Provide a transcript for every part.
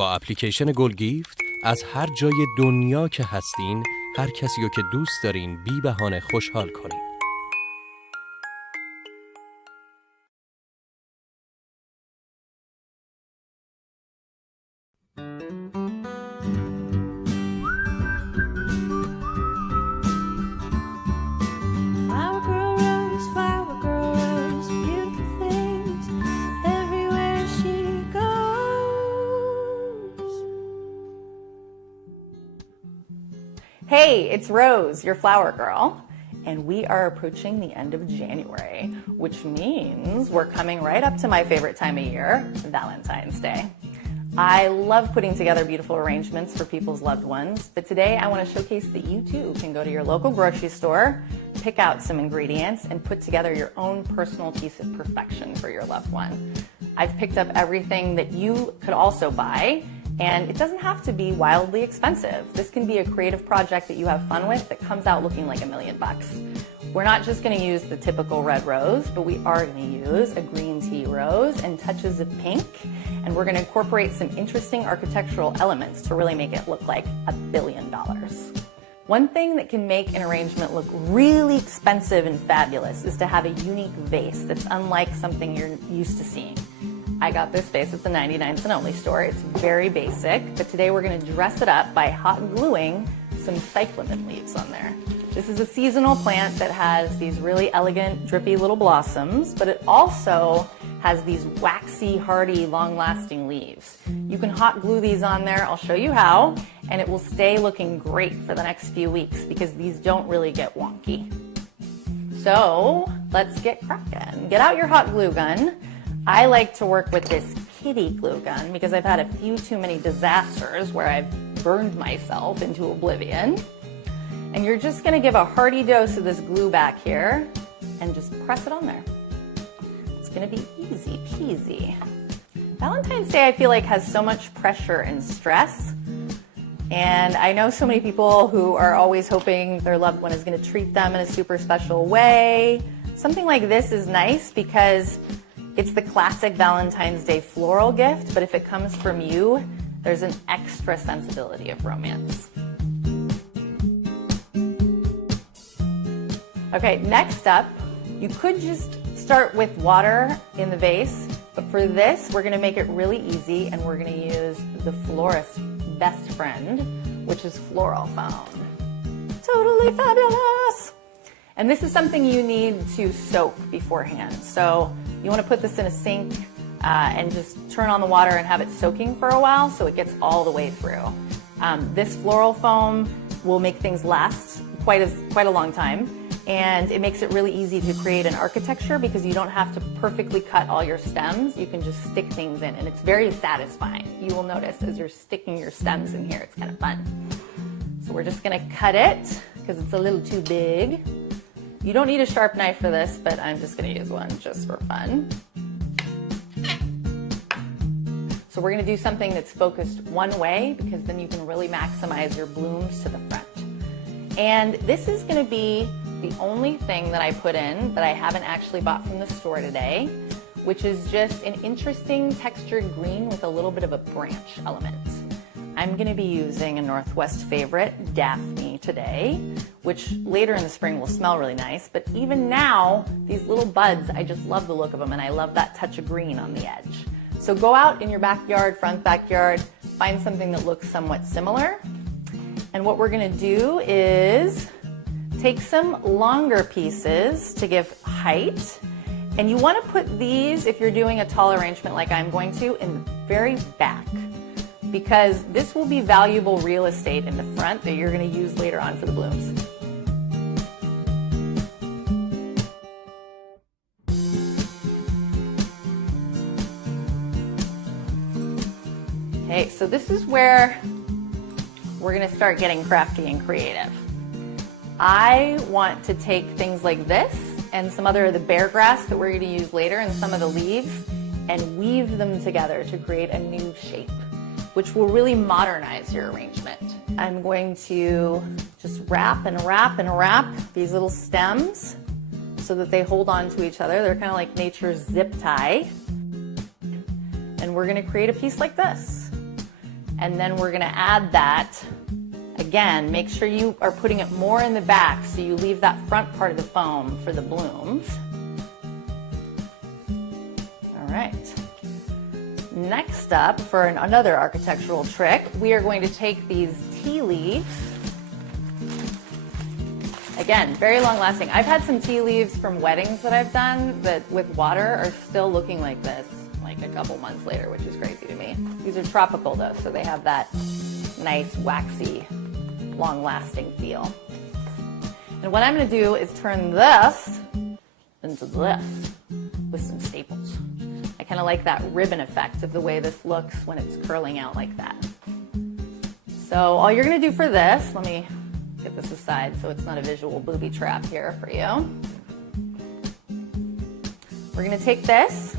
با اپلیکیشن گلگیفت از هر جای دنیا که هستین، هر کسی رو که دوست دارین بی بهانه خوشحال کنین. Hey, it's Rose, your flower girl, and we are approaching the end of January, which means we're coming right up to my favorite time of year, Valentine's Day. I love putting together beautiful arrangements for people's loved ones, but today I want to showcase that you too can go to your local grocery store, pick out some ingredients, and put together your own personal piece of perfection for your loved one. I've picked up everything that you could also buy, and it doesn't have to be wildly expensive. This can be a creative project that you have fun with that comes out looking like $1,000,000. We're not just going to use the typical red rose, but we are going to use a green tea rose and touches of pink, and we're going to incorporate some interesting architectural elements to really make it look like $1,000,000,000. One thing that can make an arrangement look really expensive and fabulous is to have a unique vase that's unlike something you're used to seeing. I got this vase at the 99-cent only store. It's very basic, but today we're going to dress it up by hot gluing some cyclamen leaves on there. This is a seasonal plant that has these really elegant, drippy little blossoms, but it also has these waxy, hardy, long-lasting leaves. You can hot glue these on there. I'll show you how, and it will stay looking great for the next few weeks because these don't really get wonky. So let's get cracking. Get out your hot glue gun. I like to work with this kitty glue gun because I've had a few too many disasters where I've burned myself into oblivion. And you're just going to give a hearty dose of this glue back here and just press it on there. It's going to be easy peasy. Valentine's Day, I feel like, has so much pressure and stress. And I know so many people who are always hoping their loved one is going to treat them in a super special way. Something like this is nice because it's the classic Valentine's Day floral gift, but if it comes from you, there's an extra sensibility of romance. Okay, next up, you could just start with water in the vase, but for this, we're gonna make it really easy and we're gonna use the florist's best friend, which is floral foam. Totally fabulous! And this is something you need to soak beforehand. So you want to put this in a sink and just turn on the water and have it soaking for a while so it gets all the way through. This floral foam will make things last quite a long time, and it makes it really easy to create an architecture because you don't have to perfectly cut all your stems. You can just stick things in, and it's very satisfying. You will notice as you're sticking your stems in here, it's kind of fun. So we're just going to cut it because it's a little too big. You don't need a sharp knife for this, but I'm just going to use one just for fun. So we're going to do something that's focused one way because then you can really maximize your blooms to the front. And this is going to be the only thing that I put in that I haven't actually bought from the store today, which is just an interesting textured green with a little bit of a branch element. I'm going to be using a Northwest favorite, Daphne, today, which later in the spring will smell really nice. But even now, these little buds, I just love the look of them, and I love that touch of green on the edge. So go out in your backyard, front backyard, find something that looks somewhat similar. And what we're going to do is take some longer pieces to give height. And you want to put these, if you're doing a tall arrangement like I'm going to, in the very back, because this will be valuable real estate in the front that you're going to use later on for the blooms. Okay, so this is where we're going to start getting crafty and creative. I want to take things like this and some other of the bear grass that we're going to use later and some of the leaves and weave them together to create a new shape, which will really modernize your arrangement. I'm going to just wrap and wrap and wrap these little stems so that they hold on to each other. They're kind of like nature's zip tie. And we're going to create a piece like this. And then we're gonna add that. Again, make sure you are putting it more in the back so you leave that front part of the foam for the blooms. All right. Next up, for another architectural trick, we are going to take these tea leaves. Again, very long lasting. I've had some tea leaves from weddings that I've done that with water are still looking like this, like a couple months later, which is crazy to me. These are tropical though, so they have that nice waxy, long-lasting feel. And what I'm going to do is turn this into this with some staples. I kind of like that ribbon effect of the way this looks when it's curling out like that. So all you're going to do for this, let me get this aside so it's not a visual booby trap here for you. We're going to take this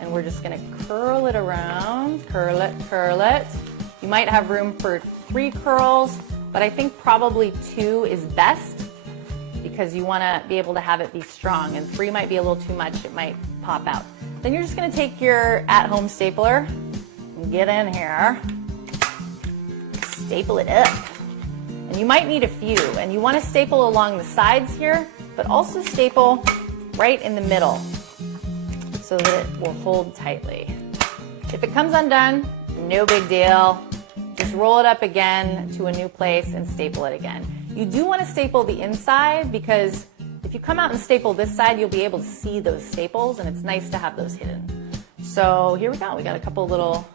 and we're just going to curl it around, curl it, curl it. You might have room for 3 curls, but I think probably 2 is best because you want to be able to have it be strong, and 3 might be a little too much, it might pop out. Then you're just going to take your at-home stapler and get in here, staple it up. And you might need a few, and you want to staple along the sides here, but also staple right in the middle so that it will hold tightly. If it comes undone, no big deal. Just roll it up again to a new place and staple it again. You do want to staple the inside because if you come out and staple this side, you'll be able to see those staples, and it's nice to have those hidden. So here we go. We got a couple little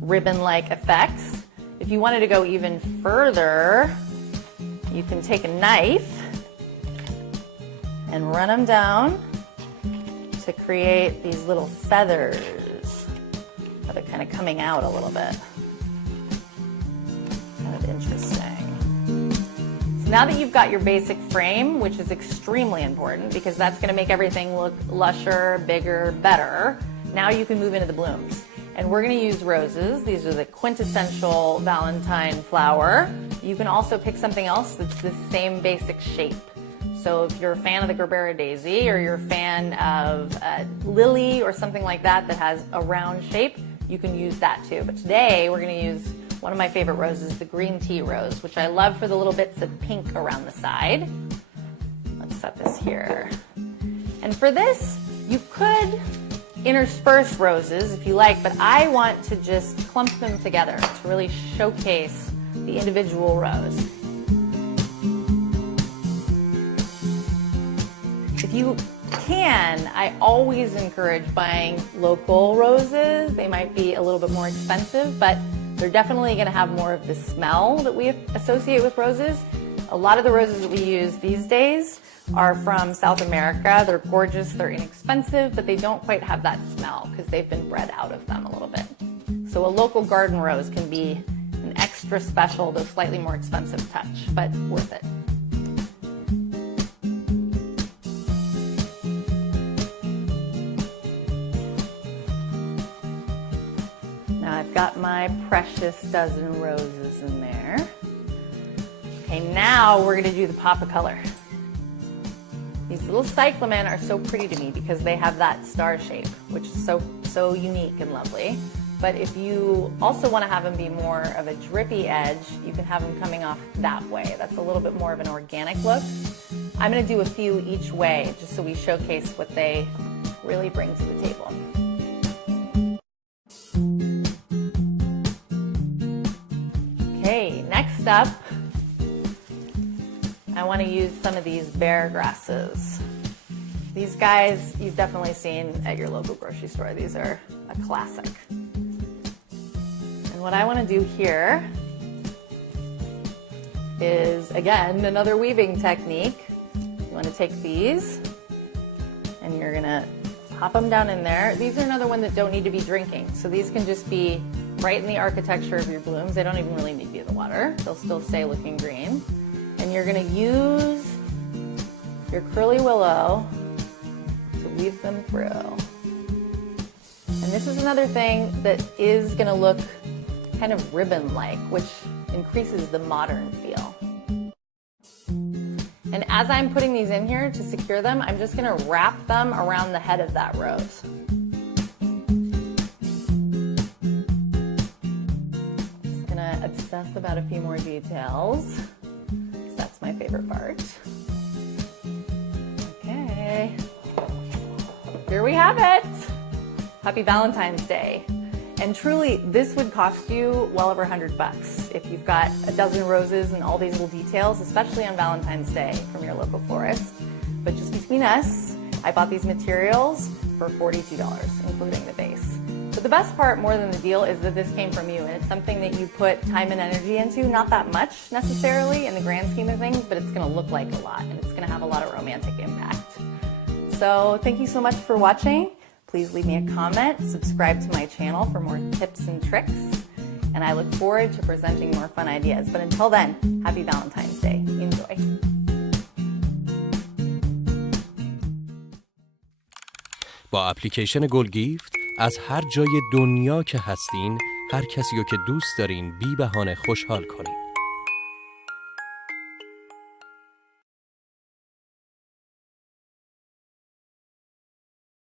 ribbon-like effects. If you wanted to go even further, you can take a knife and run them down to create these little feathers that are kind of coming out a little bit. Kind of interesting. So now that you've got your basic frame, which is extremely important because that's going to make everything look lusher, bigger, better, now you can move into the blooms. And we're going to use roses. These are the quintessential Valentine flower. You can also pick something else that's the same basic shape. So if you're a fan of the Gerbera daisy or you're a fan of lily or something like that that has a round shape, you can use that too. But today we're going to use one of my favorite roses, the green tea rose, which I love for the little bits of pink around the side. Let's set this here. And for this, you could intersperse roses if you like, but I want to just clump them together to really showcase the individual rose. If you can, I always encourage buying local roses. They might be a little bit more expensive, but they're definitely going to have more of the smell that we associate with roses. A lot of the roses that we use these days are from South America. They're gorgeous, they're inexpensive, but they don't quite have that smell because they've been bred out of them a little bit. So a local garden rose can be an extra special, though slightly more expensive touch, but worth it. Now I've got my precious dozen roses in there. Okay, now we're gonna do the pop of color. These little cyclamen are so pretty to me because they have that star shape, which is so unique and lovely. But if you also want to have them be more of a drippy edge, you can have them coming off that way. That's a little bit more of an organic look. I'm going to do a few each way just so we showcase what they really bring to the table. Okay, next up, I want to use some of these bear grasses. These guys you've definitely seen at your local grocery store. These are a classic. And what I want to do here is, again, another weaving technique. You want to take these and you're going to pop them down in there. These are another one that don't need to be drinking. So these can just be right in the architecture of your blooms. They don't even really need to be in the water. They'll still stay looking green. And you're going to use your curly willow to weave them through. And this is another thing that is going to look kind of ribbon-like, which increases the modern feel. And as I'm putting these in here to secure them, I'm just going to wrap them around the head of that rose. Just obsess about a few more details. That's my favorite part. Okay. Here we have it. Happy Valentine's Day. And truly, this would cost you well over $100 if you've got a dozen roses and all these little details, especially on Valentine's Day from your local florist. But just between us, I bought these materials for $42, including the base. But the best part, more than the deal, is that this came from you, and it's something that you put time and energy into, not that much necessarily in the grand scheme of things, but it's gonna look like a lot, and it's gonna have a lot of romantic impact. So thank you so much for watching. Please leave me a comment, subscribe to my channel for more tips and tricks, and I look forward to presenting more fun ideas. But until then, happy Valentine's Day. Enjoy. با اپلیکیشن گلگیفت از هر جای دنیا که هستین، هر کسی رو که دوست دارین بی بهانه خوشحال کنین.